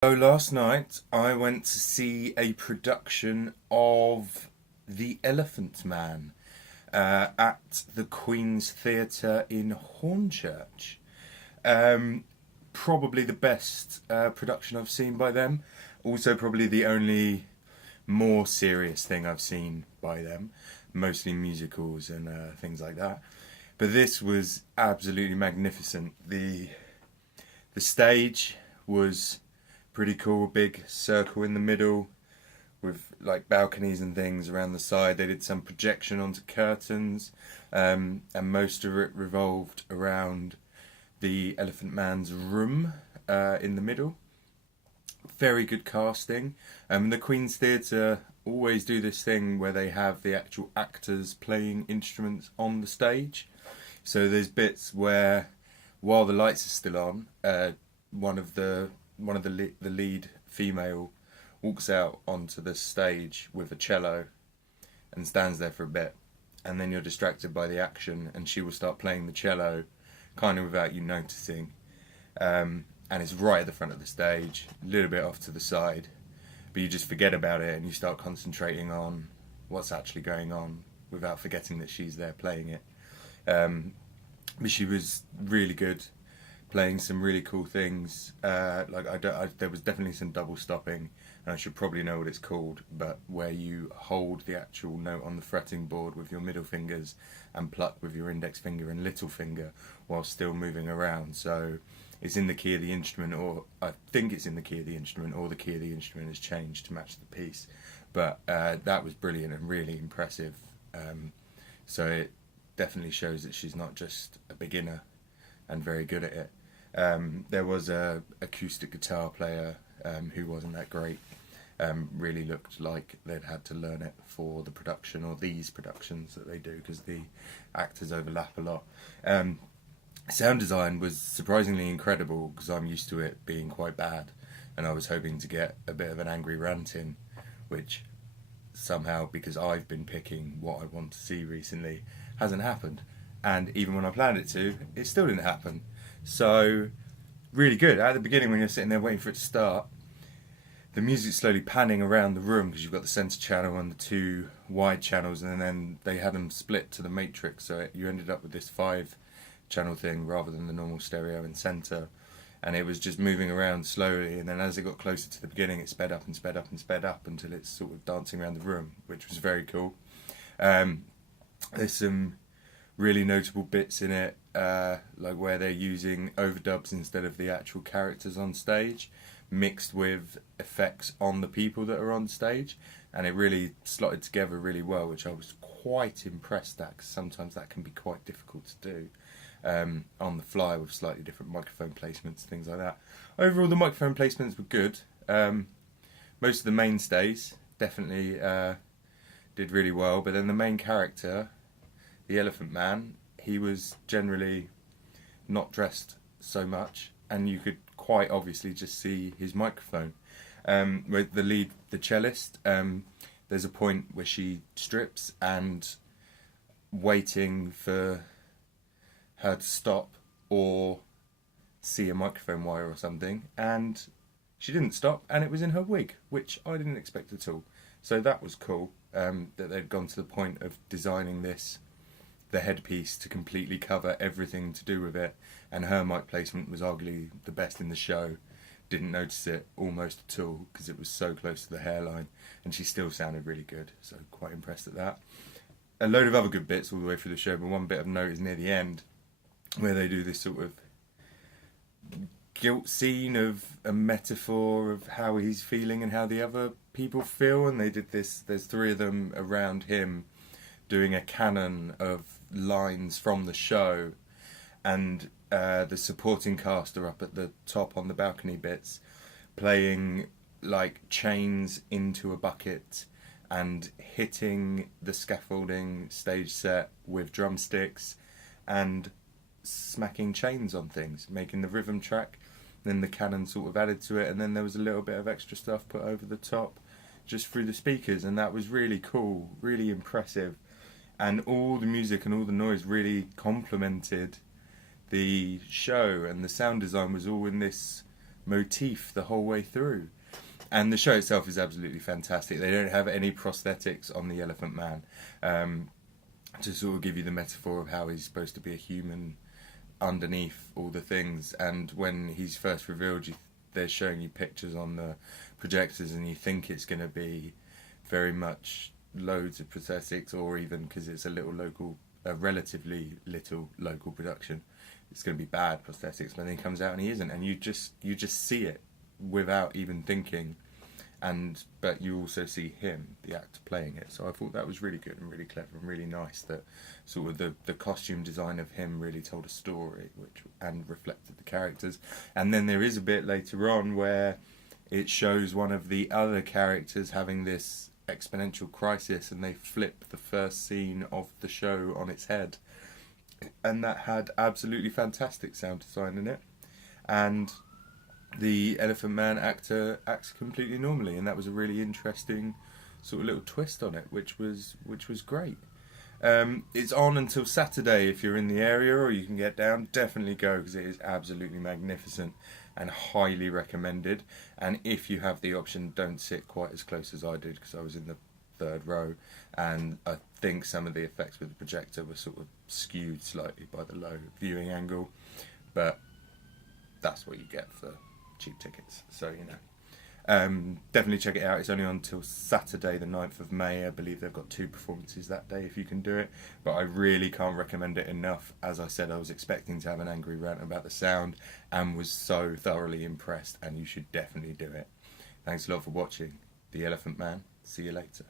So last night I went to see a production of The Elephant Man at the Queen's Theatre in Hornchurch. Um, Probably the best production I've seen by them. Also, probably the only more serious thing I've seen by them. Mostly musicals and things like that. But this was absolutely magnificent. The stage was pretty cool, big circle in the middle with like balconies and things around the side. They did some projection onto curtains, and most of it revolved around the Elephant Man's room in the middle. Very good casting. The Queen's Theatre always do this thing where they have the actual actors playing instruments on the stage. So there's bits where, while the lights are still on, one of the lead female walks out onto the stage with a cello and stands there for a bit, and then you're distracted by the action, and she will start playing the cello, kind of without you noticing. And it's right at the front of the stage, a little bit off to the side, but you just forget about it and you start concentrating on what's actually going on without forgetting that she's there playing it. But she was really good, playing some really cool things. There was definitely some double stopping, and I should probably know what it's called, but where you hold the actual note on the fretting board with your middle fingers and pluck with your index finger and little finger while still moving around. So it's in the key of the instrument, or I think it's in the key of the instrument, or the key of the instrument has changed to match the piece. But that was brilliant and really impressive. So it definitely shows that she's not just a beginner and very good at it. There was a acoustic guitar player who wasn't that great. Really looked like they'd had to learn it for the production, or these productions that they do, because the actors overlap a lot. Sound design was surprisingly incredible, because I'm used to it being quite bad, and I was hoping to get a bit of an angry rant in, which somehow, because I've been picking what I want to see recently, hasn't happened. And even when I planned it to, it still didn't happen. So, really good. At the beginning, when you're sitting there waiting for it to start, the music's slowly panning around the room, because you've got the centre channel and the two wide channels, and then they had them split to the matrix, so you ended up with this 5 channel thing rather than the normal stereo and centre. And it was just moving around slowly, and then as it got closer to the beginning, it sped up and sped up and sped up until it's sort of dancing around the room, which was very cool. There's some really notable bits in it, like where they're using overdubs instead of the actual characters on stage, mixed with effects on the people that are on stage, and it really slotted together really well, which I was quite impressed at, because sometimes that can be quite difficult to do on the fly with slightly different microphone placements, things like that. Overall, the microphone placements were good. Most of the mainstays definitely did really well, but then the main character, the Elephant Man, he was generally not dressed so much, and you could quite obviously just see his microphone. With the cellist, there's a point where she strips, and waiting for her to stop or see a microphone wire or something, and she didn't stop, and it was in her wig, which I didn't expect at all. So that was cool, that they'd gone to the point of designing the headpiece to completely cover everything to do with it, and her mic placement was arguably the best in the show. Didn't notice it almost at all, because it was so close to the hairline, and she still sounded really good, so quite impressed at that. A load of other good bits all the way through the show, but one bit of note is near the end, where they do this sort of guilt scene of a metaphor of how he's feeling and how the other people feel, and they did this, there's 3 of them around him doing a canon of lines from the show, and the supporting cast are up at the top on the balcony bits, playing like chains into a bucket and hitting the scaffolding stage set with drumsticks and smacking chains on things, making the rhythm track. Then the canon sort of added to it, and then there was a little bit of extra stuff put over the top just through the speakers, and that was really cool, really impressive. And all the music and all the noise really complemented the show, and the sound design was all in this motif the whole way through. And the show itself is absolutely fantastic. They don't have any prosthetics on the Elephant Man, to sort of give you the metaphor of how he's supposed to be a human underneath all the things. And when he's first revealed, they're showing you pictures on the projectors, and you think it's going to be very much loads of prosthetics, or even because it's a relatively little local production, it's going to be bad prosthetics. But then he comes out and he isn't, and you just see it without even thinking. But you also see him, the actor, playing it. So I thought that was really good and really clever and really nice, that sort of the costume design of him really told a story and reflected the characters. And then there is a bit later on where it shows one of the other characters having this exponential crisis, and they flip the first scene of the show on its head. And that had absolutely fantastic sound design in it. And the Elephant Man actor acts completely normally, and that was a really interesting sort of little twist on it, which was great. It's on until Saturday if you're in the area, or you can get down. Definitely go, because it is absolutely magnificent and highly recommended. And if you have the option, don't sit quite as close as I did, because I was in the third row, and I think some of the effects with the projector were sort of skewed slightly by the low viewing angle, but that's what you get for cheap tickets, so definitely check it out. It's only on till Saturday the 9th of May. I believe they've got 2 performances that day if you can do it, but I really can't recommend it enough. As I said, I was expecting to have an angry rant about the sound and was so thoroughly impressed, and you should definitely do it. Thanks a lot for watching The Elephant Man. See you later.